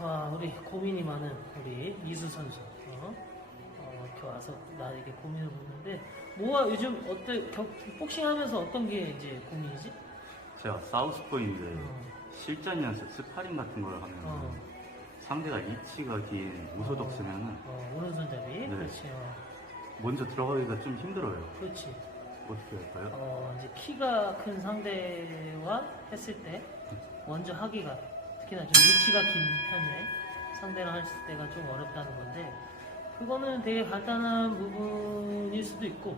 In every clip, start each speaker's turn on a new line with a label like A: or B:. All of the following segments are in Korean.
A: 와, 우리 고민이 많은 우리 이수 선수. 어? 어, 이렇게 와서 나에게 고민을 묻는데, 뭐가 요즘 어때, 격, 복싱하면서 어떤 게 이제 고민이지?
B: 제가 사우스포인데
A: 어.
B: 실전 연습, 스파링 같은 걸 하면
A: 어.
B: 상대가 리치가 긴 우소독스면은
A: 어, 오른손잡이. 그렇지. 어.
B: 먼저 들어가기가 좀 힘들어요.
A: 그렇지.
B: 어떻게 할까요?
A: 어, 이제 키가 큰 상대와 했을 때 먼저 하기가 특히나 좀 위치가 긴 편에 상대랑 했을 때가 좀 어렵다는 건데 그거는 되게 간단한 부분일 수도 있고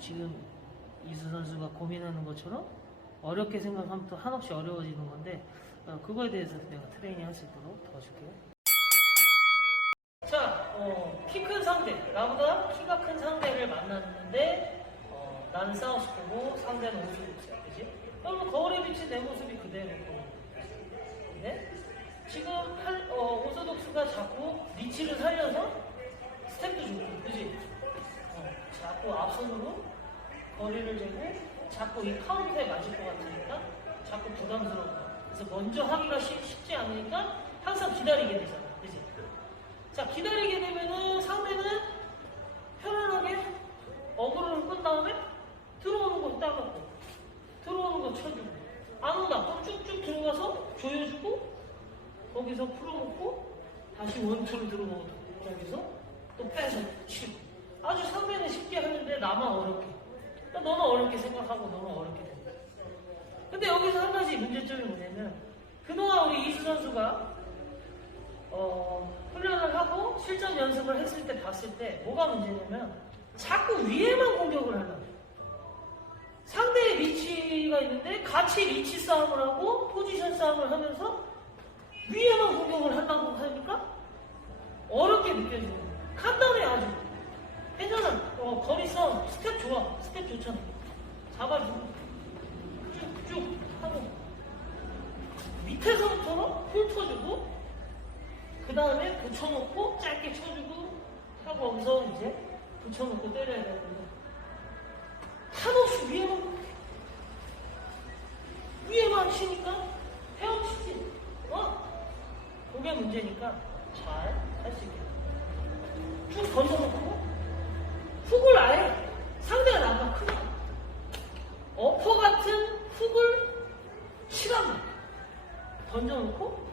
A: 지금 이수 선수가 고민하는 것처럼 어렵게 생각하면 또 한없이 어려워지는 건데 어, 그거에 대해서 내가 트레이닝 할 수 있도록 도와줄게요. 자, 어, 키큰 상대, 나보다 키가 큰 상대를 만났는데, 어, 나는 싸우고 싶고 상대는 오수고 있어요. 그지? 그러면 거울에 비친 내 모습이 그대로 어, 오소독스가 자꾸 리치를 살려서 스텝도 주고, 그지? 어, 자꾸 앞손으로 거리를 재고, 자꾸 이 카운터에 맞을 것 같으니까, 자꾸 부담스러운 거야. 그래서 먼저 하기가 쉽, 쉽지 않으니까 항상 기다리게 되잖아. 그지? 자, 기다리게 되면은 상대는 편안하게 어그로를 끈 다음에 들어오는 거 따먹고 들어오는 거 쳐주고 안 온다. 그럼 쭉쭉 들어가서 조여주고 거기서 풀어놓고 다시 원투를 들어오고 거기서 또 빼서 치고 아주 상대는 쉽게 하는데 나만 어렵게 그러니까 너는 어렵게 생각하고 너는 어렵게 된다. 근데 여기서 한 가지 문제점이 뭐냐면 그동안 우리 이수 선수가 어, 훈련을 하고 실전 연습을 했을 때 봤을 때 뭐가 문제냐면 자꾸 위에만 공격을 거예요. 상대의 리치가 있는데 같이 리치 싸움을 하고 포지션 싸움을 하면서 위에만 공격을 하려고 어렵게 거예요. 간단해 아주. 괜찮아. 어, 거리 싸움 스텝 좋아. 스텝 좋잖아. 잡아주고 쭉쭉 하고 밑에서부터 훑어주고 그 다음에 붙여놓고 짧게 쳐주고 하고 거기서 이제 붙여놓고 때려야 되는데 한없이 위에만 위에만 치니까 헤엄치지 어? 그게 문제니까 잘 던져놓고 훅을 아예 상대가 나가 크게 어퍼 같은 훅을 치라고 던져놓고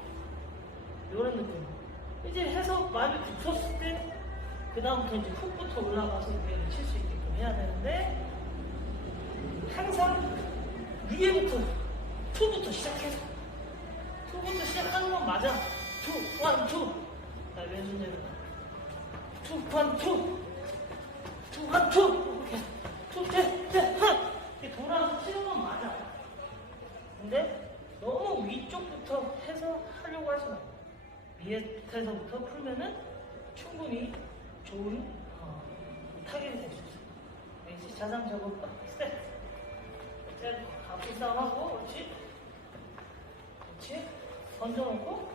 A: 이런 느낌. 이제 해서 많이 붙었을 때, 그다음부터 이제 훅부터 올라가서 무게를 칠 수 있게끔 해야 되는데, 항상 위에부터, 투부터 시작해서, 투부터 시작하는 건 맞아. 투, 원, 투. 나 왼손잡이. 투, 원, 투. 투, 원, 투. 이렇게. 투, 셋, 셋, 한. 이렇게 돌아서 치는 건 맞아. 근데 너무 위쪽부터 해서 하려고 하지 말고 밑에서부터 풀면은 충분히 좋은 어, 타격이 될 수 있어요. 왠지 자상 작업 스텝. 스텝 앞뒤 싸움하고 그렇지. 그렇지. 던져놓고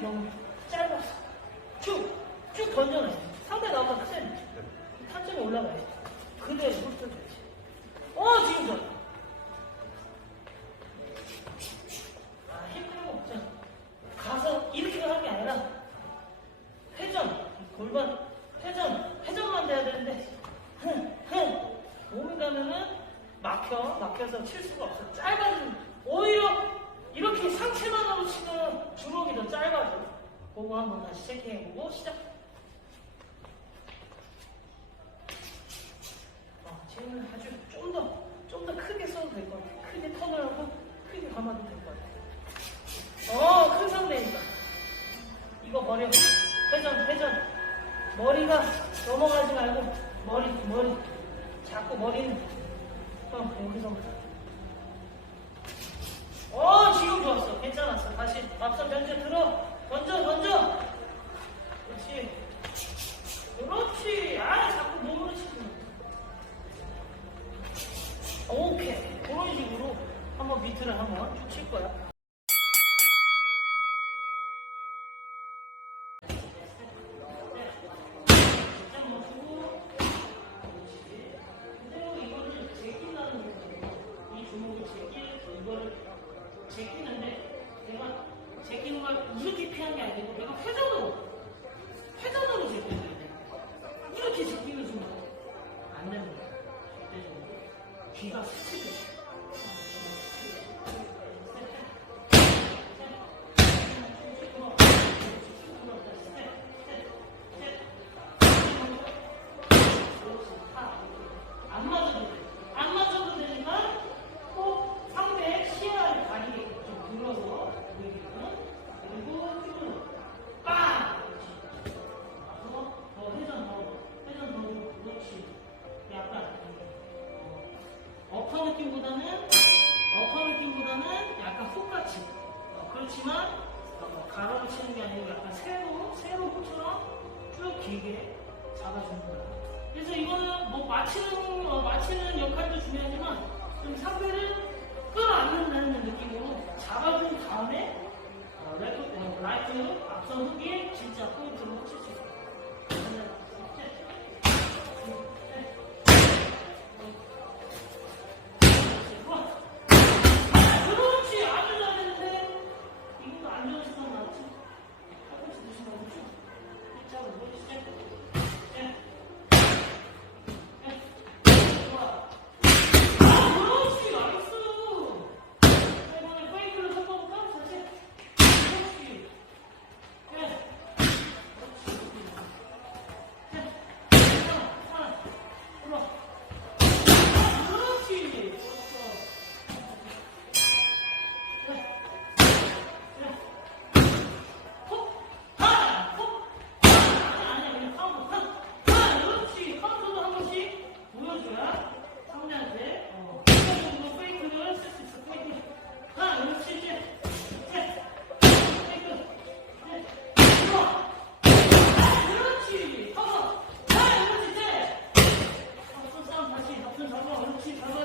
A: 너무 짧았어. 쭉, 쭉 던져놔. 상대 나오면 크잖아. 탄점이 올라가야지. 그대로 훑어줘야지. 어, 지금 좋아. 아, 힘들고 없잖아. 가서 이렇게 하는 게 아니라 회전, 골반, 회전, 회전만 돼야 되는데, 흥, 흥. 가면은 막혀, 막혀서 칠 수가 없어. 짧아지는, 오히려 이렇게 상체만으로 치면 주먹이 더 짧아져. 그거 한번 다시 체크해보고 시작. 어, 쟤는 아주 좀 더, 좀 더 크게 써도 될 것 같아. 크게 턴을 하고, 크게 감아도 될 것 같아. 어, 큰 상대니까. 이거 버려. 회전, 회전. 머리가 넘어가지 말고, 머리, 머리. 자꾸 머리는, 어, 여기서부터. 괜찮아. 다시 앞선 명제 들어. 던져, 던져. 그렇지. 그렇지. 아, 자꾸 몸으로 치고. 오케이. 그런 식으로 한번 밑을 한번 칠 거야. 이거를 제끼는 제끼는 걸 이렇게 피한 게 아니고 내가 회전으로. 회전으로 제끼는 거야 이렇게 제끼면 지금 안 되는 거야 절대적으로. 귀가 스치 길게 잡아주는 거예요. 그래서 이거는 뭐 마치는, 어, 마치는 역할도 중요하지만 좀 상대를 끌어안는다는 느낌으로 잡아준 다음에 어, 레드, 어, 라이트 앞선 후기에 진짜 포인트를 꽂힐 수 Thank you.